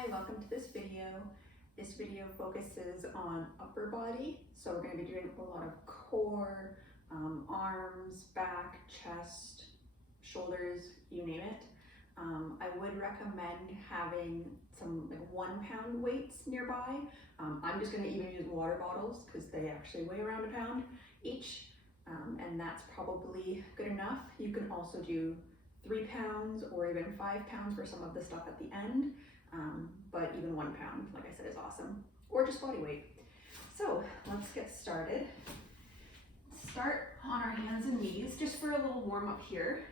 Hi, welcome to this video. This video focuses on upper body. So we're going to be doing a lot of core, arms, back, chest, shoulders, you name it. I would recommend having some like 1 pound weights nearby. I'm just going to even use water bottles because they actually weigh around 1 pound each. And that's probably good enough. You can also do 3 pounds or even 5 pounds for some of the stuff at the end. But even 1 pound, like I said, is awesome. Or just body weight. So let's get started. Start on our hands and knees just for a little warm up here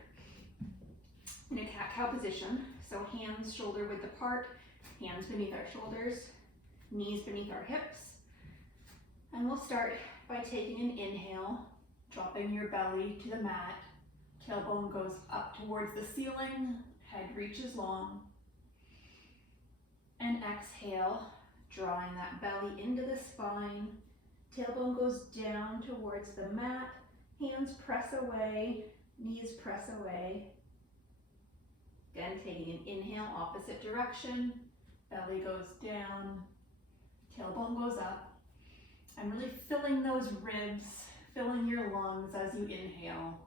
in a cat-cow position. So hands shoulder width apart, hands beneath our shoulders, knees beneath our hips. And we'll start by taking an inhale, dropping your belly to the mat. Tailbone goes up towards the ceiling, head reaches long. And exhale, drawing that belly into the spine. Tailbone goes down towards the mat. Hands press away, knees press away. Again, taking an inhale, opposite direction. Belly goes down, tailbone goes up. And really filling those ribs, filling your lungs as you inhale.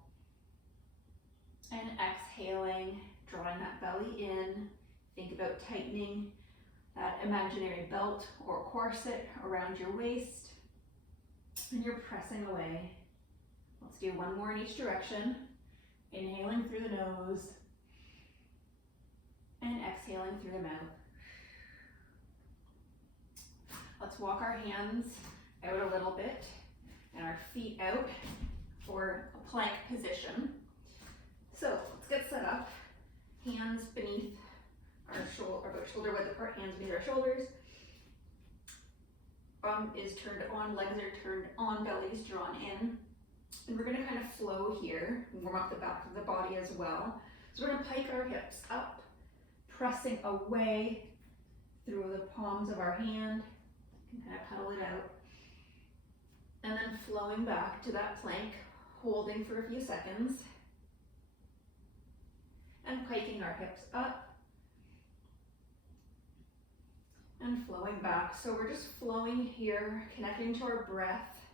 And exhaling, drawing that belly in. Think about tightening that imaginary belt or corset around your waist. And you're pressing away. Let's do 1 more in each direction. Inhaling through the nose. And exhaling through the mouth. Let's walk our hands out a little bit and our feet out for a plank position. So let's get set up. Hands beneath our shoulder width apart, hands beneath our shoulders. Bum is turned on, legs are turned on, belly is drawn in. And we're gonna kind of flow here, warm up the back of the body as well. So we're gonna pike our hips up, pressing away through the palms of our hand. You can kind of pedal it out. And then flowing back to that plank, holding for a few seconds. And piking our hips up. And flowing back. So we're just flowing here, connecting to our breath,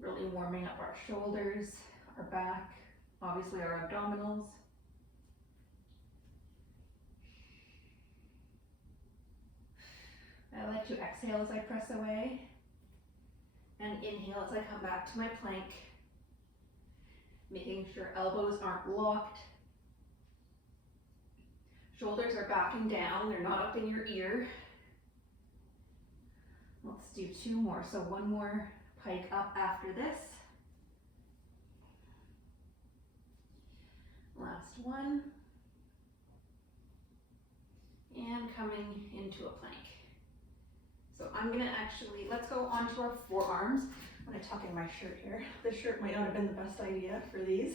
really warming up our shoulders, our back, obviously our abdominals. I like to exhale as I press away and inhale as I come back to my plank, making sure elbows aren't locked. Shoulders are back and down, they're not up in your ear. Let's do 2 more, so 1 more pike up after this. Last one. And coming into a plank. So I'm gonna let's go onto our forearms. I'm gonna tuck in my shirt here. The shirt might not have been the best idea for these.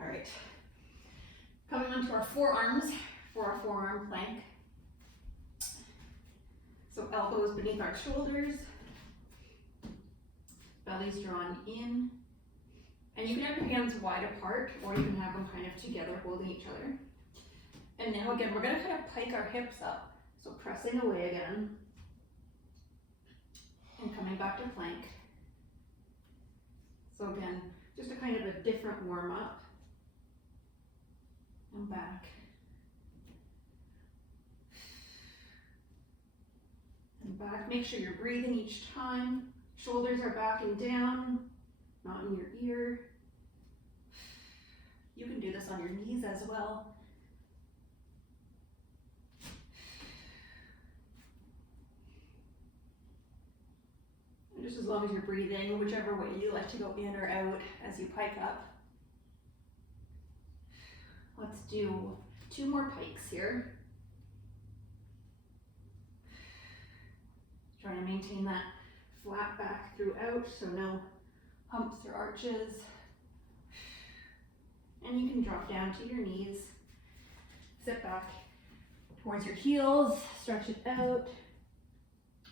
All right. Coming onto our forearms for our forearm plank. So elbows beneath our shoulders, belly's drawn in, and you can have your hands wide apart or you can have them kind of together holding each other. And now again, we're going to kind of pike our hips up, so pressing away again and coming back to plank. So again, just a kind of a different warm up. And back. And back. Make sure you're breathing each time. Shoulders are backing down, not in your ear. You can do this on your knees as well. And just as long as you're breathing, whichever way you like to go in or out as you pike up. Let's do 2 more pikes here. Trying to maintain that flat back throughout, so no humps or arches. And you can drop down to your knees, sit back towards your heels, stretch it out,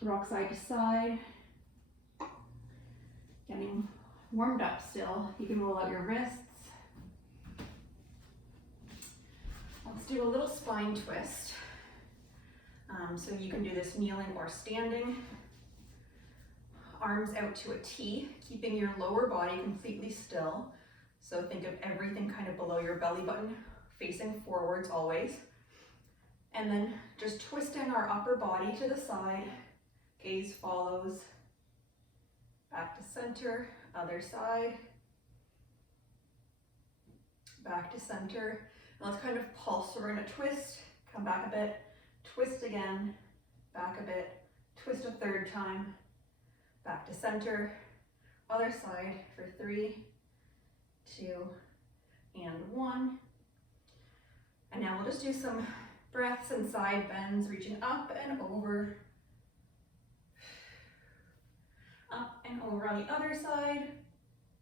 rock side to side. Getting warmed up still. You can roll out your wrists. Let's do a little spine twist. So you can do this kneeling or standing. Arms out to a T, keeping your lower body completely still. So think of everything kind of below your belly button, facing forwards always. And then just twisting our upper body to the side. Gaze follows. Back to center, other side. Back to center. And let's kind of pulse. So we're gonna twist, come back a bit, twist again, back a bit, twist a third time, back to center, other side for 3, 2, and 1. And now we'll just do some breaths and side bends, reaching up and over. Up and over on the other side.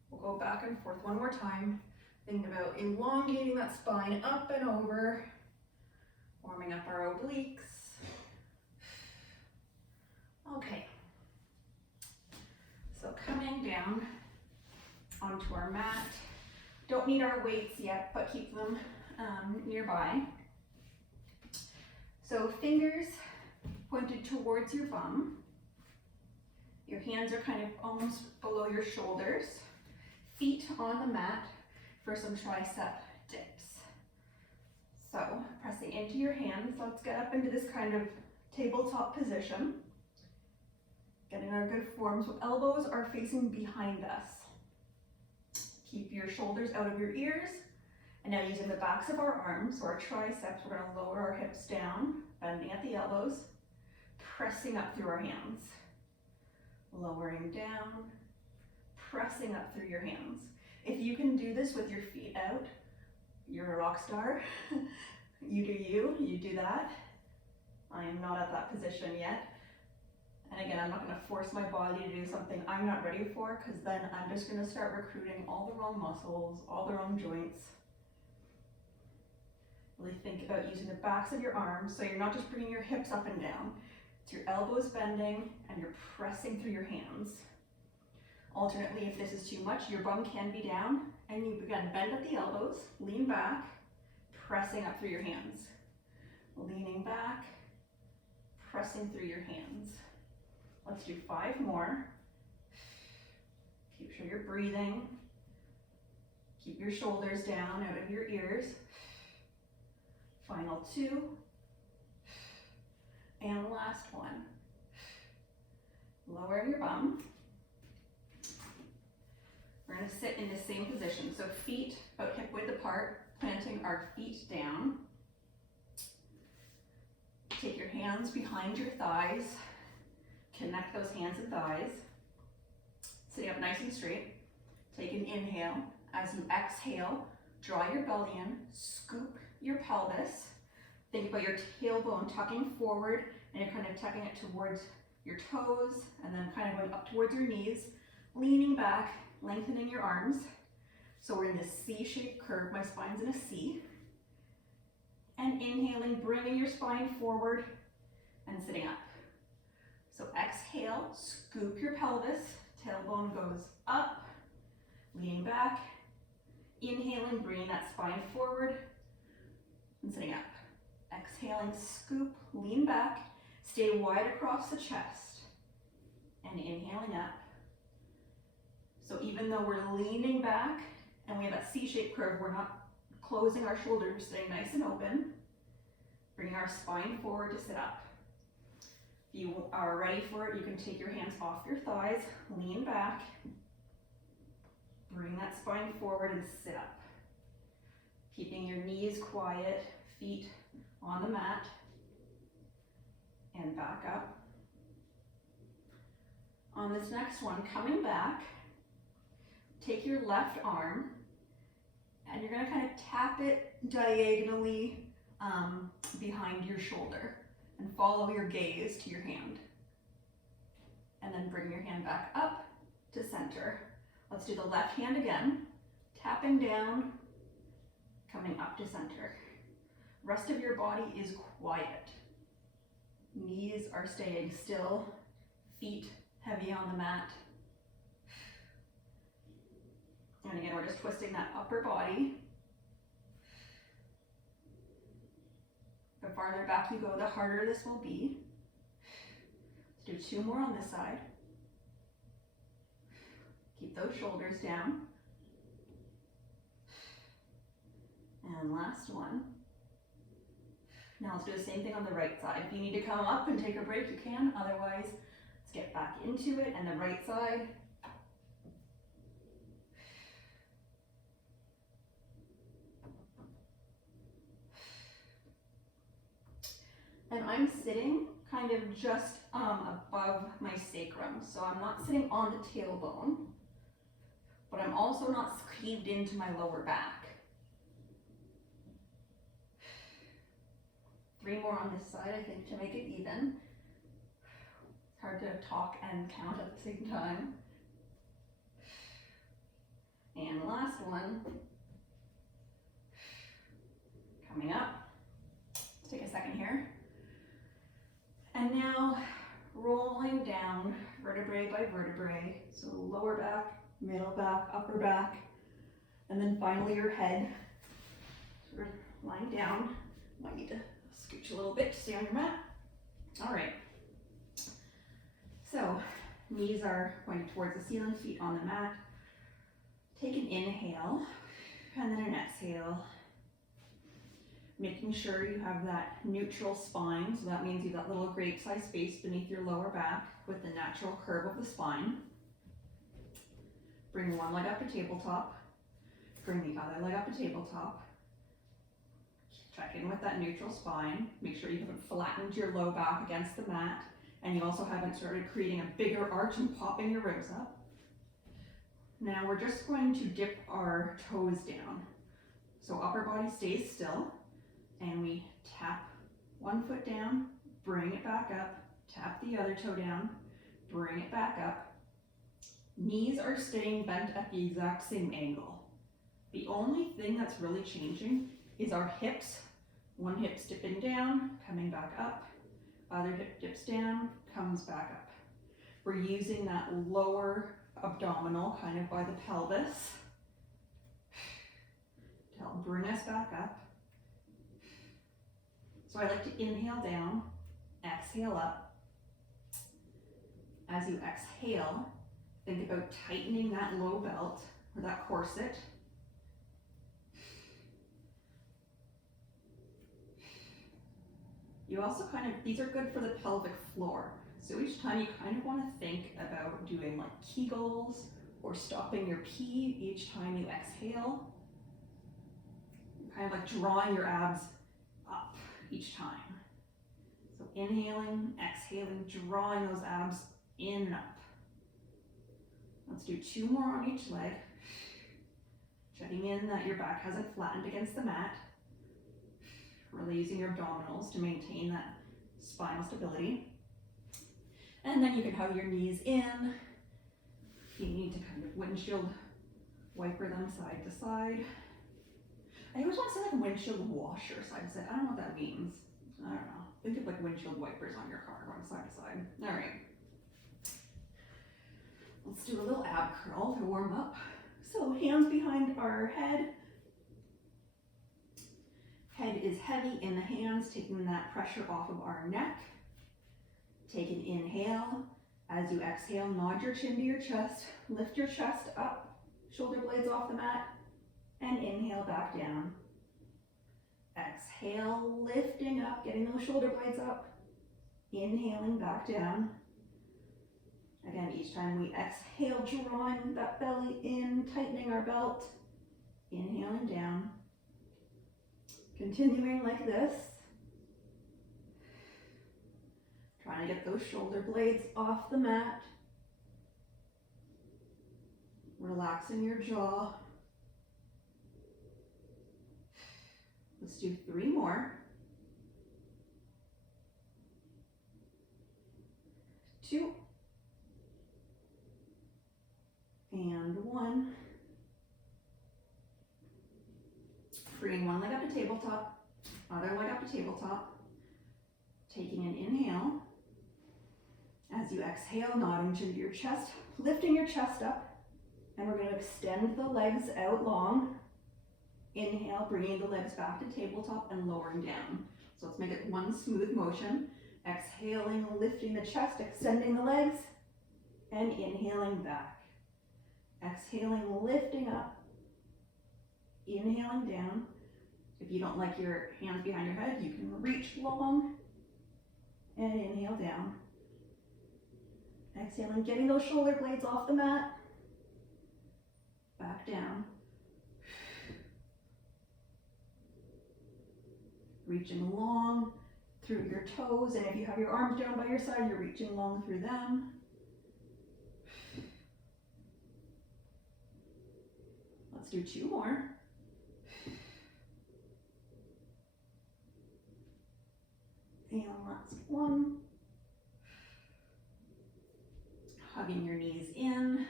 We'll go back and forth one more time. Think about elongating that spine up and over, warming up our obliques. Okay, so coming down onto our mat. Don't need our weights yet, but keep them nearby. So fingers pointed towards your bum. Your hands are kind of almost below your shoulders. Feet on the mat for some tricep dips. So pressing into your hands, let's get up into this kind of tabletop position. Getting our good form, so elbows are facing behind us. Keep your shoulders out of your ears. And now using the backs of our arms, so our triceps, we're gonna lower our hips down, bending at the elbows, pressing up through our hands. Lowering down, pressing up through your hands. If you can do this with your feet out, you're a rock star. You do that. I am not at that position yet. And again, I'm not gonna force my body to do something I'm not ready for, because then I'm just gonna start recruiting all the wrong muscles, all the wrong joints. Really think about using the backs of your arms, so you're not just bringing your hips up and down. It's your elbows bending and you're pressing through your hands. Alternately, if this is too much, your bum can be down and you again bend at the elbows, lean back, pressing up through your hands. Leaning back, pressing through your hands. Let's do 5 more. Keep sure you're breathing. Keep your shoulders down out of your ears. Final 2. And last one. Lower your bum. We're going to sit in the same position. So feet about hip width apart, planting our feet down. Take your hands behind your thighs. Connect those hands and thighs. Sitting up nice and straight. Take an inhale. As you exhale, draw your belly in, scoop your pelvis. Think about your tailbone tucking forward, and you're kind of tucking it towards your toes, and then kind of going up towards your knees, leaning back, lengthening your arms. So we're in this C-shaped curve. My spine's in a C. And inhaling, bringing your spine forward and sitting up. So exhale, scoop your pelvis, tailbone goes up, leaning back. Inhaling, bringing that spine forward and sitting up. Exhaling, scoop, lean back, stay wide across the chest, and inhaling up. So even though we're leaning back and we have that C-shaped curve, we're not closing our shoulders, staying nice and open. Bringing our spine forward to sit up. If you are ready for it, you can take your hands off your thighs, lean back, bring that spine forward and sit up. Keeping your knees quiet, feet on the mat, and back up. On this next one, coming back, take your left arm, and you're gonna kind of tap it diagonally behind your shoulder, and follow your gaze to your hand. And then bring your hand back up to center. Let's do the left hand again, tapping down, coming up to center. Rest of your body is quiet. Knees are staying still, feet heavy on the mat. And again, we're just twisting that upper body. The farther back you go, the harder this will be. Let's do 2 more on this side. Keep those shoulders down. And last one. Now let's do the same thing on the right side. If you need to come up and take a break, you can. Otherwise, let's get back into it. And the right side. And I'm sitting kind of just above my sacrum. So I'm not sitting on the tailbone, but I'm also not caved into my lower back. 3 more on this side, I think, to make it even. It's hard to talk and count at the same time. And last one. Coming up. Let's take a second here. And now rolling down vertebrae by vertebrae. So lower back, middle back, upper back, and then finally your head. Sort of lying down. Might need to scooch a little bit to stay on your mat. All right. So knees are pointed towards the ceiling, feet on the mat. Take an inhale and then an exhale. Making sure you have that neutral spine, so that means you've got little grape-sized space beneath your lower back with the natural curve of the spine. Bring one leg up to tabletop. Bring the other leg up to tabletop. Check in with that neutral spine. Make sure you haven't flattened your low back against the mat, and you also haven't started creating a bigger arch and popping your ribs up. Now we're just going to dip our toes down. So upper body stays still. And we tap one foot down, bring it back up, tap the other toe down, bring it back up. Knees are staying bent at the exact same angle. The only thing that's really changing is our hips. One hip's dipping down, coming back up. Other hip dips down, comes back up. We're using that lower abdominal kind of by the pelvis to help bring us back up. So I like to inhale down, exhale up. As you exhale, think about tightening that low belt or that corset. You also these are good for the pelvic floor. So each time you kind of want to think about doing like Kegels or stopping your pee each time you exhale. Kind of like drawing your abs up each time. So inhaling, exhaling, drawing those abs in and up. Let's do 2 more on each leg. Checking in that your back hasn't flattened against the mat. Really using your abdominals to maintain that spinal stability. And then you can hug your knees in. You need to kind of windshield wiper them side to side. I always want to say like a windshield washer side to side. I don't know what that means. I don't know. Think of like windshield wipers on your car going side to side. All right. Let's do a little ab curl to warm up. So hands behind our head. Head is heavy in the hands, taking that pressure off of our neck. Take an inhale. As you exhale, nod your chin to your chest. Lift your chest up. Shoulder blades off the mat. And inhale back down. Exhale, lifting up, getting those shoulder blades up. Inhaling back down. Again, each time we exhale, drawing that belly in, tightening our belt. Inhaling down. Continuing like this. Trying to get those shoulder blades off the mat. Relaxing your jaw. Let's do 3 more. 2. And 1. Freeing one leg up to tabletop, other leg up to tabletop. Taking an inhale. As you exhale, nodding to your chest, lifting your chest up. And we're going to extend the legs out long. Inhale, bringing the legs back to tabletop and lowering down. So let's make it one smooth motion. Exhaling, lifting the chest, extending the legs, and inhaling back. Exhaling, lifting up, inhaling down. If you don't like your hands behind your head, you can reach long and inhale down. Exhaling, getting those shoulder blades off the mat. Back down. Reaching long through your toes, and if you have your arms down by your side, you're reaching long through them. Let's do 2 more. And last one. Hugging your knees in.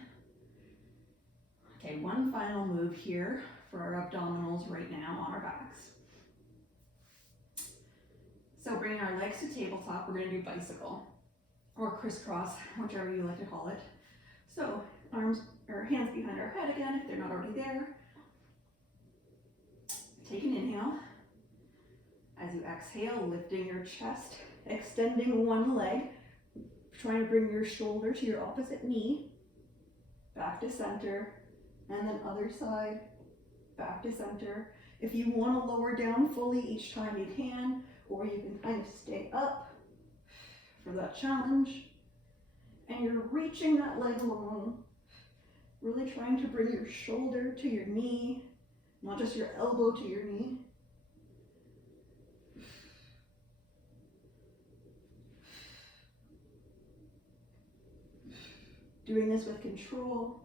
Okay, one final move here for our abdominals right now on our backs. So bringing our legs to tabletop, we're going to do bicycle or crisscross, whichever you like to call it. So arms or hands behind our head again if they're not already there. Take an inhale. As you exhale, lifting your chest, extending one leg, trying to bring your shoulder to your opposite knee, back to center, and then other side, back to center. If you want to lower down fully each time you can, or you can kind of stay up for that challenge. And you're reaching that leg long, really trying to bring your shoulder to your knee, not just your elbow to your knee. Doing this with control.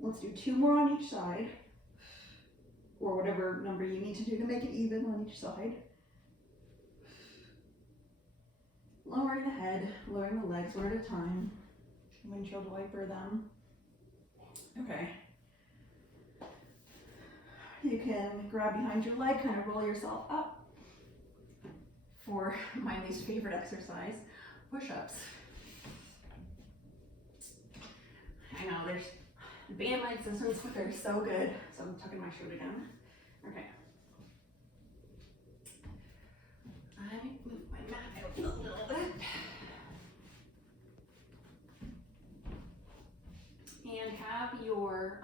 Let's do 2 more on each side, or whatever number you need to do to make it even on each side. Lowering the head, lowering the legs one at a time. Windshield wiper them. Okay. You can grab behind your leg, kind of roll yourself up for my least favorite exercise, push-ups. I know there's band mics, this one's, they're so good. So I'm tucking my shirt again. Okay. I move my mat out a little bit. And have your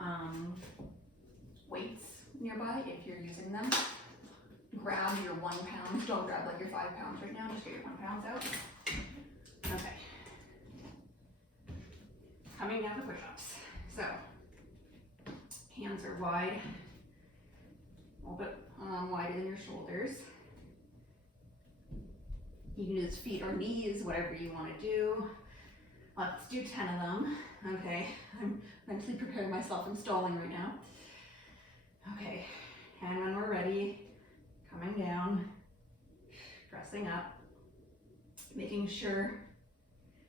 weights nearby if you're using them. Grab your 1 pound. Don't grab like your 5 pounds right now. Just get your 1 pounds out. Okay. Coming down to push-ups. So, hands are wide. A little bit wider than your shoulders. You can use feet or knees, whatever you want to do. Let's do 10 of them. Okay, I'm mentally preparing myself. I'm stalling right now. Okay, and when we're ready, coming down, pressing up, making sure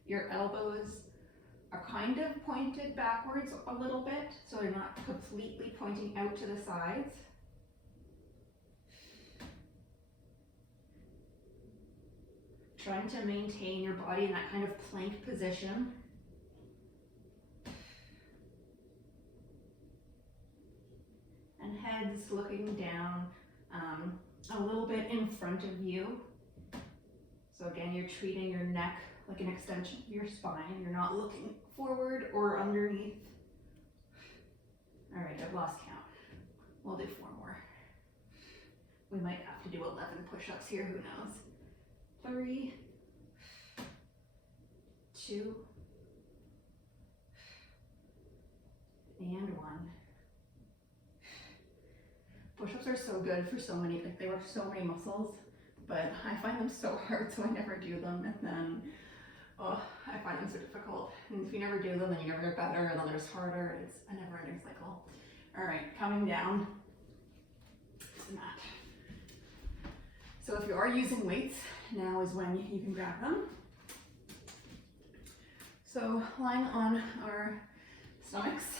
your elbows are kind of pointed backwards a little bit, so they're not completely pointing out to the sides. Trying to maintain your body in that kind of plank position. And heads looking down a little bit in front of you. So again, you're treating your neck like an extension of your spine. You're not looking forward or underneath. All right, I've lost count. We'll do 4 more. We might have to do 11 push-ups here, who knows? 3, 2, and 1. Push-ups are so good for so many, like they work so many muscles, but I find them so hard, so I never do them, and then, I find them so difficult. And if you never do them, then you never get better, and then there's harder, it's a never-ending cycle. All right, coming down to the mat. So if you are using weights, now is when you can grab them. So lying on our stomachs,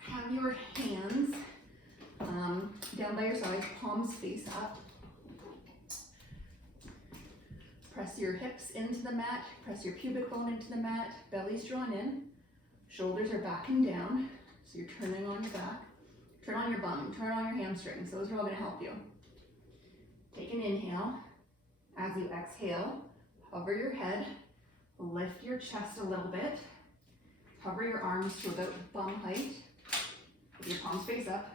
have your hands down by your sides, palms face up. Press your hips into the mat, press your pubic bone into the mat, belly's drawn in, shoulders are back and down, so you're turning on your back. Turn on your bum, turn on your hamstrings. Those are all gonna help you. Take an inhale. As you exhale, hover your head, lift your chest a little bit, hover your arms to about bum height, with your palms face up,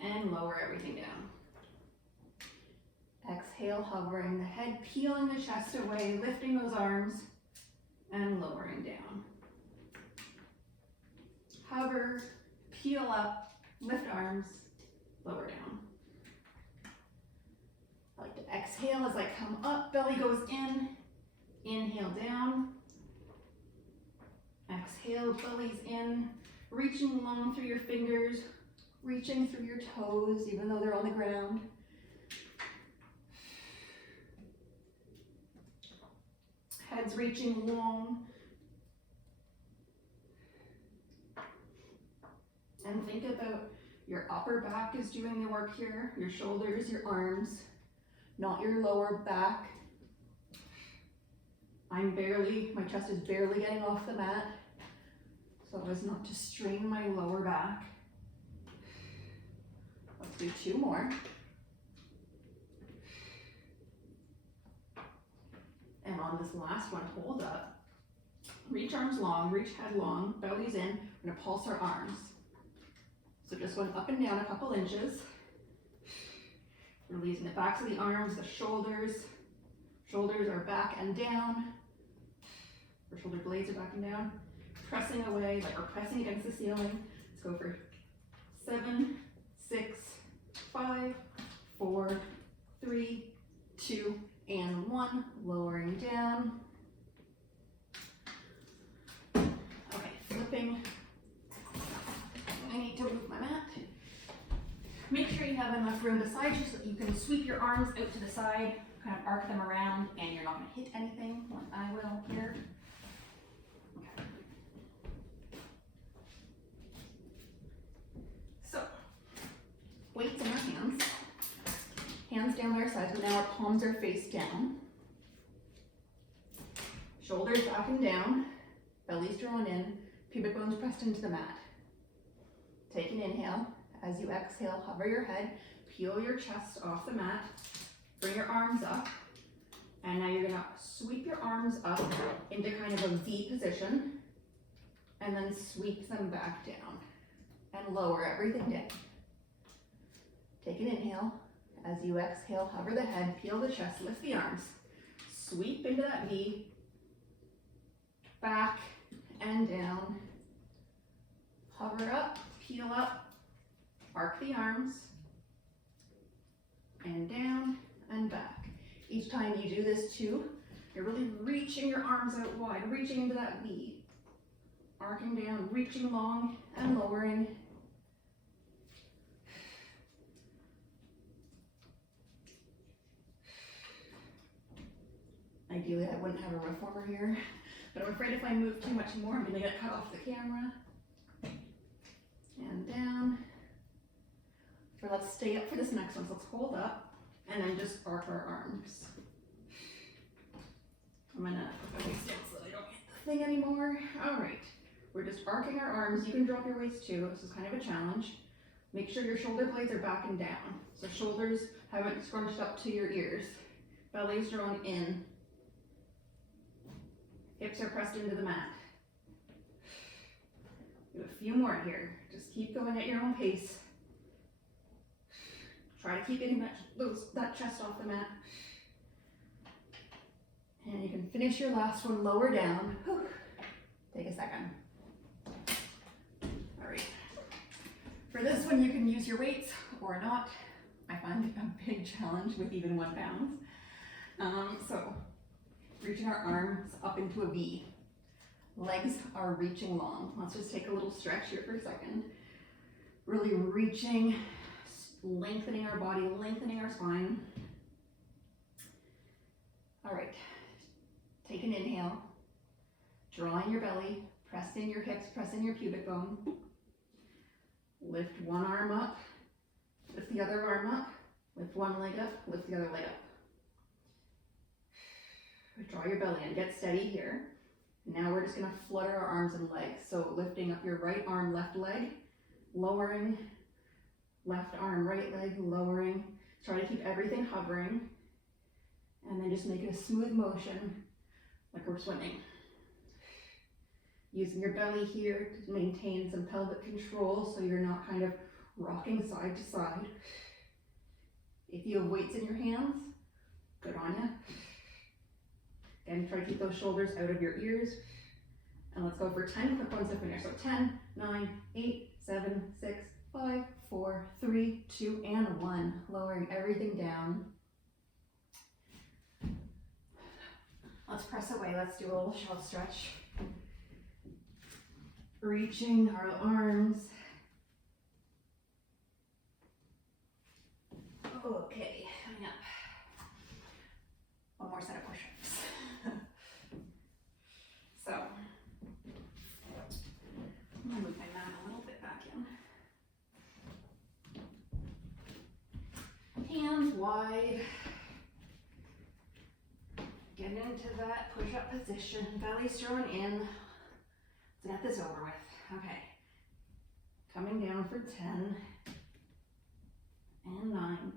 and lower everything down. Exhale, hovering the head, peeling the chest away, lifting those arms, and lowering down. Hover, peel up, lift arms, lower down. I like to exhale as I come up, belly goes in, inhale down, exhale, belly's in, reaching long through your fingers, reaching through your toes, even though they're on the ground. Head's reaching long. And think about your upper back is doing the work here, your shoulders, your arms, not your lower back. My chest is barely getting off the mat, so as not to strain my lower back. Let's do 2 more. And on this last one, hold up. Reach arms long, reach head long, belly's in. We're gonna pulse our arms. So just going up and down a couple inches. Releasing the backs of the arms, the shoulders. Shoulders are back and down. Our shoulder blades are back and down. Pressing away, like we're pressing against the ceiling. Let's go for 7, 6, 5, 4, 3, 2, and 1. Lowering down. Okay, flipping. I need to move my mat. Make sure you have enough room beside you so that you can sweep your arms out to the side, kind of arc them around, and you're not going to hit anything like I will here. Okay. So, weights in our hands. Hands down by our sides, but now our palms are face down. Shoulders back and down, belly's drawn in, pubic bones pressed into the mat. Take an inhale. As you exhale, hover your head, peel your chest off the mat, bring your arms up, and now you're gonna sweep your arms up into kind of a V position, and then sweep them back down, and lower everything down. Take an inhale. As you exhale, hover the head, peel the chest, lift the arms, sweep into that V, back and down, hover up, peel up, arc the arms, and down and back. Each time you do this too, you're really reaching your arms out wide, reaching into that V, arcing down, reaching long and lowering. Ideally, I wouldn't have a reformer here, but I'm afraid if I move too much more, I'm gonna get cut off the camera. And down. Let's stay up for this next one. So let's hold up and then just arc our arms. I'm gonna put my waist down so I don't hit the thing anymore. All right, we're just arcing our arms. You can drop your waist too. This is kind of a challenge. Make sure your shoulder blades are back and down. So shoulders haven't scrunched up to your ears. Belly's drawn in. Hips are pressed into the mat. Do a few more here. Just keep going at your own pace. Try to keep getting that chest off the mat. And you can finish your last one lower down. Whew. Take a second. All right. For this one, you can use your weights or not. I find it a big challenge with even 1 pound. So reaching our arms up into a V. Legs are reaching long. Let's just take a little stretch here for a second. Really reaching, lengthening our body, lengthening our spine. All right, take an inhale. Draw in your belly, press in your hips, press in your pubic bone. Lift one arm up, lift the other arm up, lift one leg up, lift the other leg up. Draw your belly in, get steady here. Now we're just gonna flutter our arms and legs. So lifting up your right arm, left leg, lowering, Left arm, right leg, lowering. Try to keep everything hovering. And then just make it a smooth motion, like we're swimming. Using your belly here to maintain some pelvic control so you're not kind of rocking side to side. If you have weights in your hands, good on you. And try to keep those shoulders out of your ears. And let's go for 10 quick ones to finish. So 10, 9, 8, 7, 6, 5, 4, 3, 2, and 1. Lowering everything down. Let's press away. Let's do a little shelf stretch. Reaching our arms. Okay, coming up. One more set of push-ups. So, I'm gonna move my mat a little bit back in. Hands wide. Get into that push-up position. Belly's drawn in. Let's get this over with. Okay. Coming down for 10 and 9.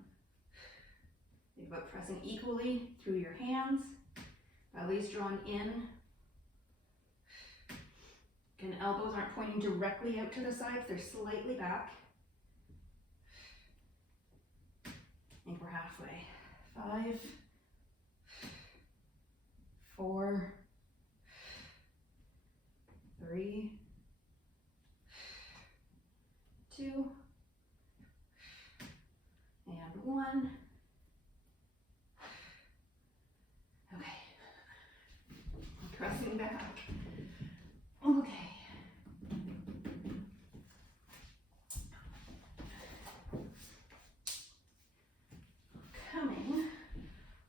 Think about pressing equally through your hands. Belly's drawn in. Again, elbows aren't pointing directly out to the sides, they're slightly back. I think we're halfway. 5, 4, 3, 2, and 1. Okay. Pressing back. Okay. Coming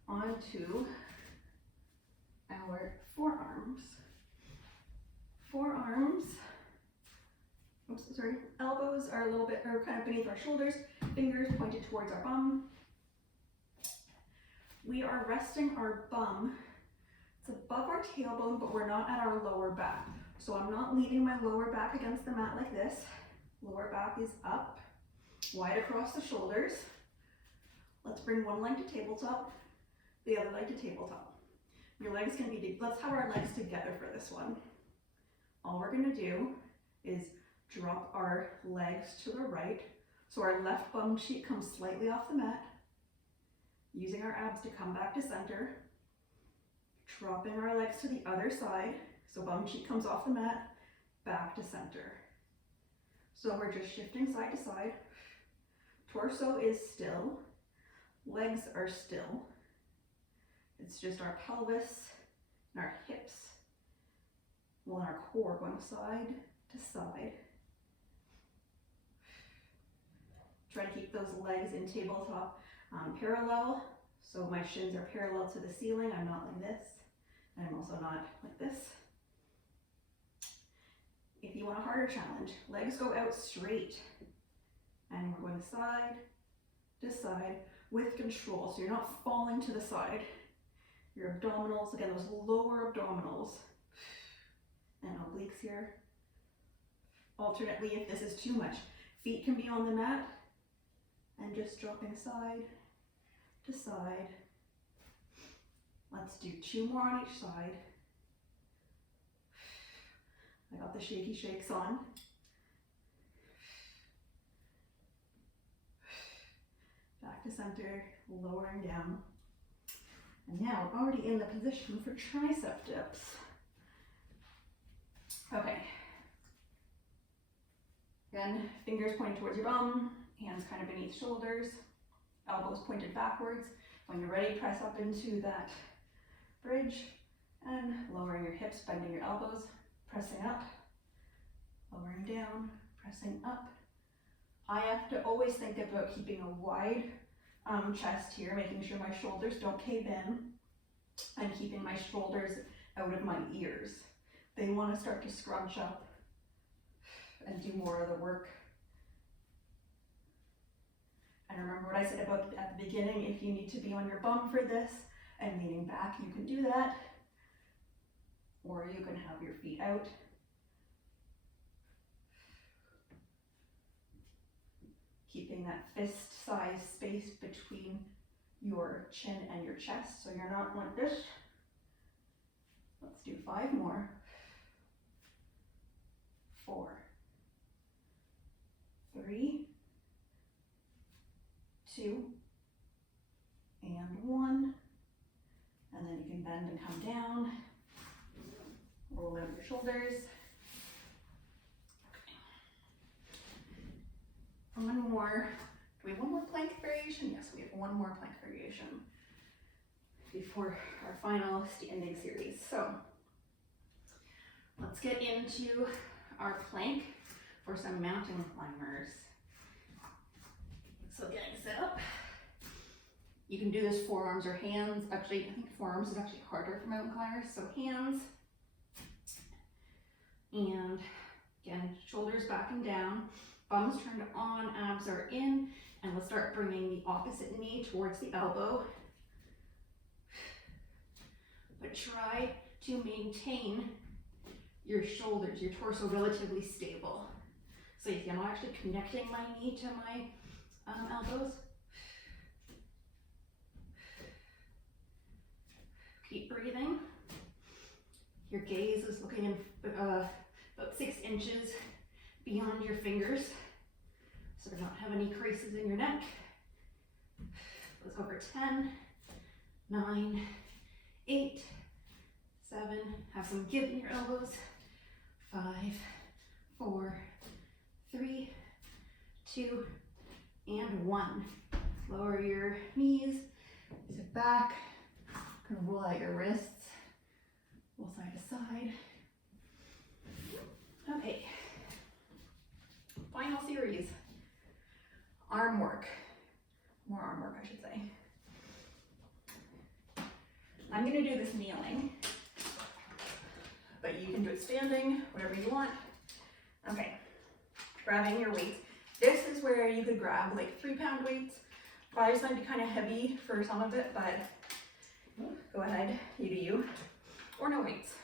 onto our forearms. Elbows are a little bit, or kind of beneath our shoulders, fingers pointed towards our bum. We are resting our bum. It's above our tailbone, but we're not at our lower back. So I'm not leaning my lower back against the mat like this. Lower back is up, wide across the shoulders. Let's bring one leg to tabletop, the other leg to tabletop. Your legs can be, let's have our legs together for this one. All we're gonna do is drop our legs to the right. So our left bum cheek comes slightly off the mat. Using our abs to come back to center. Dropping our legs to the other side. So bum cheek comes off the mat, back to center. So we're just shifting side to side. Torso is still. Legs are still. It's just our pelvis and our hips. Well, and our core going side to side. Try to keep those legs in tabletop parallel. So my shins are parallel to the ceiling. I'm not like this. And I'm also not like this. If you want a harder challenge, legs go out straight. And we're going side to side with control. So you're not falling to the side. Your abdominals, again, those lower abdominals. And obliques here. Alternately, if this is too much, feet can be on the mat. And just dropping side to side. Let's do 2 more on each side. I got the shaky shakes on. Back to center, lowering down. And now we're already in the position for tricep dips. Okay. Again, fingers pointing towards your bum, hands kind of beneath shoulders, elbows pointed backwards. When you're ready, press up into that bridge and lowering your hips, bending your elbows, pressing up, lowering down, pressing up. I have to always think about keeping a wide chest here, making sure my shoulders don't cave in, and keeping my shoulders out of my ears. They want to start to scrunch up and do more of the work. And remember what I said about at the beginning, if you need to be on your bum for this and leaning back, you can do that. Or you can have your feet out. Keeping keeping that fist size space between your chin and your chest, so you're not like this. Let's do 5 more. 4, 3, 2, and 1. And then you can bend and come down. Roll out your shoulders. One more. Do we have one more plank variation? Yes, we have one more plank variation before our final standing series. So let's get into our plank for some mountain climbers. So getting set up. You can do this forearms or hands. Actually, I think forearms is actually harder for mountain climbers. So hands. And again, shoulders back and down. Thumbs turned on, abs are in. And let's start bringing the opposite knee towards the elbow. But try to maintain your shoulders, your torso relatively stable. So you see, I'm not actually connecting my knee to my elbows. Keep breathing. Your gaze is looking in about 6 inches beyond your fingers, so do not have any creases in your neck. Let's go for 10, 9, 8, 7. Have some give in your elbows. 5, 4, 3, 2, and 1. Lower your knees, sit back, kind of roll out your wrists, roll side to side. Okay, final series, arm work, more arm work I should say. I'm gonna do this kneeling, but you can do it standing, whatever you want. Okay, grabbing your weights. This is where you could grab like 3-pound weights. 5s might be kind of heavy for some of it, but go ahead, you do you, or no weights.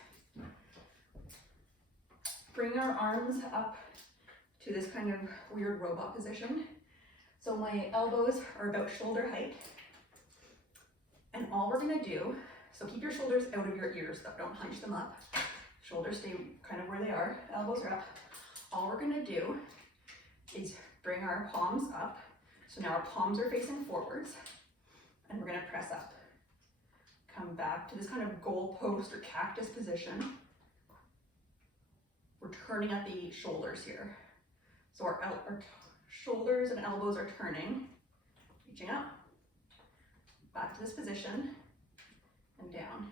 Bring our arms up to this kind of weird robot position. So my elbows are about shoulder height. And all we're gonna do, so keep your shoulders out of your ears though, don't hunch them up. Shoulders stay kind of where they are, elbows are up. All we're gonna do is bring our palms up. So now our palms are facing forwards, and we're gonna press up. Come back to this kind of goalpost or cactus position. We're turning at the shoulders here. So our shoulders and elbows are turning, reaching up, back to this position, and down.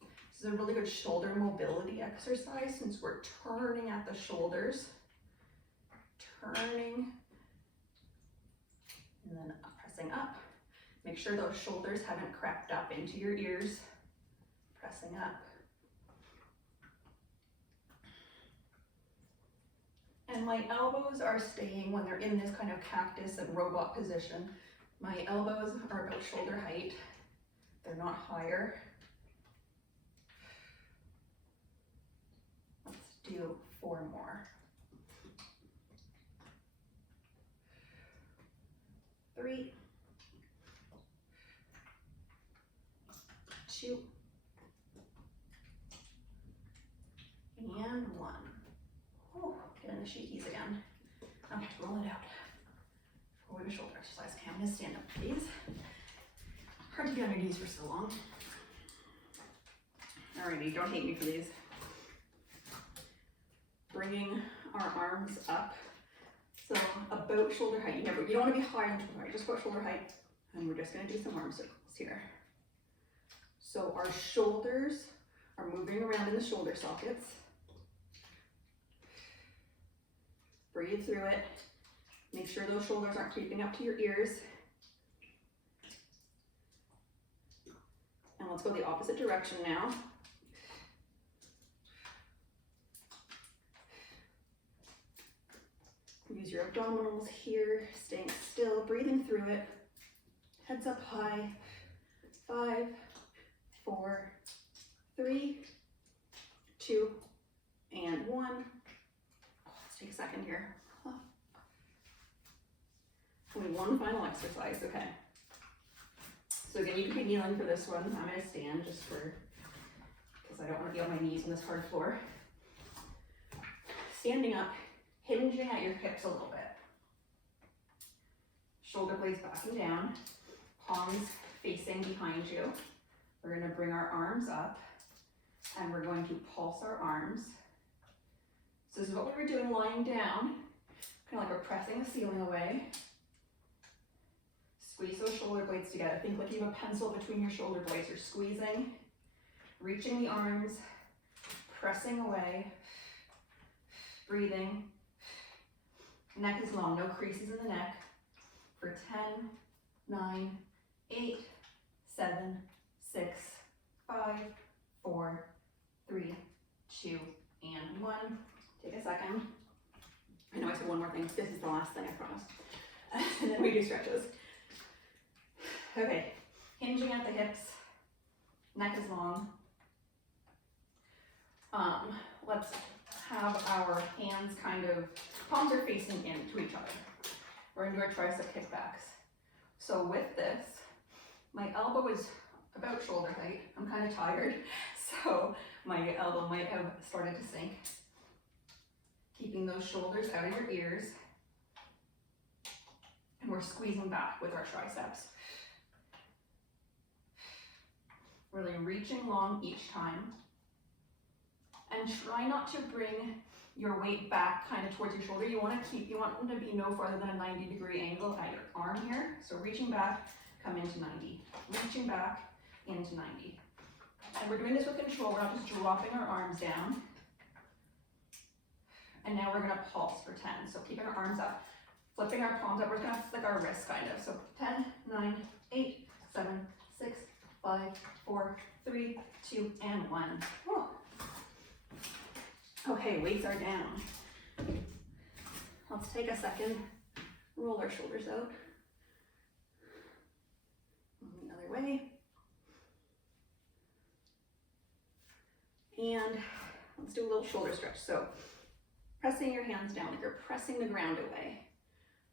This is a really good shoulder mobility exercise since we're turning at the shoulders, turning, and then pressing up. Make sure those shoulders haven't crept up into your ears, pressing up. And my elbows are staying, when they're in this kind of cactus and robot position, my elbows are about shoulder height. They're not higher. Let's do 4 more. 3, 2, and 1. Oh, get in the sheeties again. Okay, roll it out. Forward to shoulder exercise. Okay, I'm gonna stand up, please. Hard to be on your knees for so long. Alrighty, don't hate me for these. Bringing our arms up. So about shoulder height. You don't want to be higher than shoulder height, just about shoulder height. And we're just gonna do some arm circles here. So our shoulders are moving around in the shoulder sockets. Breathe through it. Make sure those shoulders aren't creeping up to your ears. And let's go the opposite direction now. Use your abdominals here, staying still, breathing through it. Heads up high. 5, 4, 3, 2, and 1. Let's take a second here. Only one final exercise, okay. So again, you could be kneeling for this one. I'm gonna stand just because I don't wanna be on my knees on this hard floor. Standing up, hinging at your hips a little bit. Shoulder blades back and down, palms facing behind you. We're gonna bring our arms up and we're going to pulse our arms. So this is what we were doing lying down, kind of like we're pressing the ceiling away. Squeeze those shoulder blades together. Think like you have a pencil between your shoulder blades. You're squeezing, reaching the arms, pressing away, breathing. Neck is long, no creases in the neck. For 10, 9, 8, 7, 6, 5, 4, 3, 2, and 1. Take a second. I know I said one more thing. This is the last thing, I promise. And then we do stretches. Okay, hinging at the hips, neck is long. Let's have our hands palms are facing into each other. We're gonna do our tricep kickbacks. So with this, my elbow is about shoulder height. I'm kind of tired, so my elbow might have started to sink. Keeping those shoulders out of your ears. And we're squeezing back with our triceps. Really reaching long each time. And try not to bring your weight back kind of towards your shoulder. You want them to be no farther than a 90-degree angle at your arm here. So reaching back, come into 90. Reaching back, into 90. And we're doing this with control. We're not just dropping our arms down. And now we're gonna pulse for 10. So keeping our arms up, flipping our palms up. We're gonna flick our wrists kind of. So 10, 9, 8, 7, 6, 5, 4, 3, 2, and 1. Whew. Okay, weights are down. Let's take a second, roll our shoulders out. And the other way. And let's do a little shoulder stretch. So pressing your hands down, like you're pressing the ground away.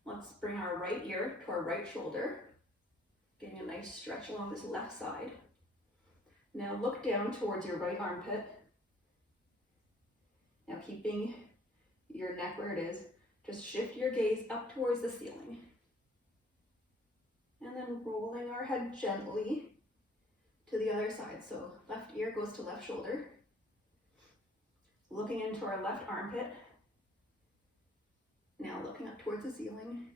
Let's bring our right ear to our right shoulder, getting a nice stretch along this left side. Now look down towards your right armpit. Now keeping your neck where it is, just shift your gaze up towards the ceiling. And then rolling our head gently to the other side. So left ear goes to left shoulder. Looking into our left armpit. Now looking up towards the ceiling.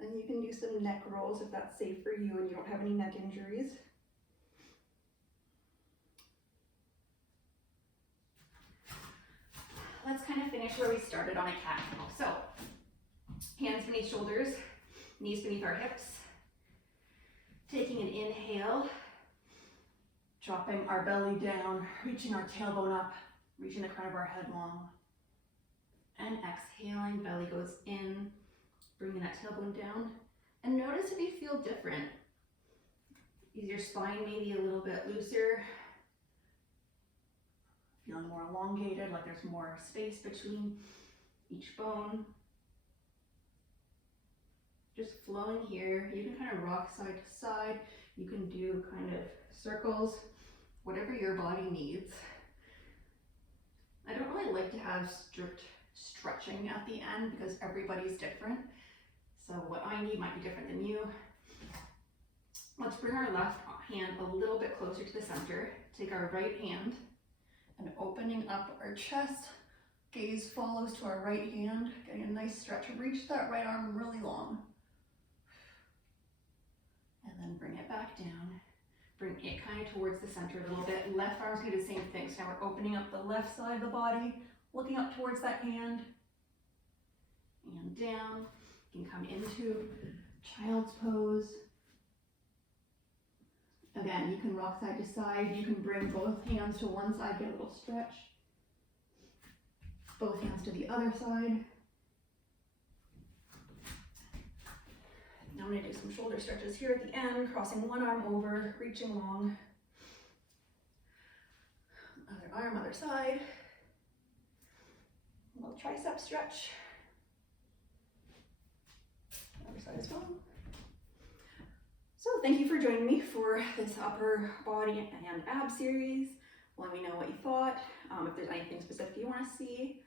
And you can do some neck rolls if that's safe for you and you don't have any neck injuries. Let's kind of finish where we started on a cat cow. So, hands beneath shoulders, knees beneath our hips. Taking an inhale, dropping our belly down, reaching our tailbone up, reaching the crown of our head long. And exhaling, belly goes in, bringing that tailbone down. And notice if you feel different. Is your spine maybe a little bit looser? Feeling more elongated, like there's more space between each bone. Just flowing here. You can kind of rock side to side. You can do kind of circles, whatever your body needs. I don't really like to have strict stretching at the end because everybody's different. So what I need might be different than you. Let's bring our left hand a little bit closer to the center. Take our right hand and opening up our chest. Gaze follows to our right hand, getting a nice stretch. Reach that right arm really long. And then bring it back down. Bring it kind of towards the center a little bit. Left arm's gonna do the same thing. So now we're opening up the left side of the body, looking up towards that hand. And down. You can come into child's pose. Again, you can rock side to side. You can bring both hands to one side, get a little stretch. Both hands to the other side. Now I'm going to do some shoulder stretches here at the end, crossing one arm over, reaching long. Other arm, other side. A little tricep stretch. Other other side as well. So thank you for joining me for this upper body and ab series. Let me know what you thought. If there's anything specific you want to see,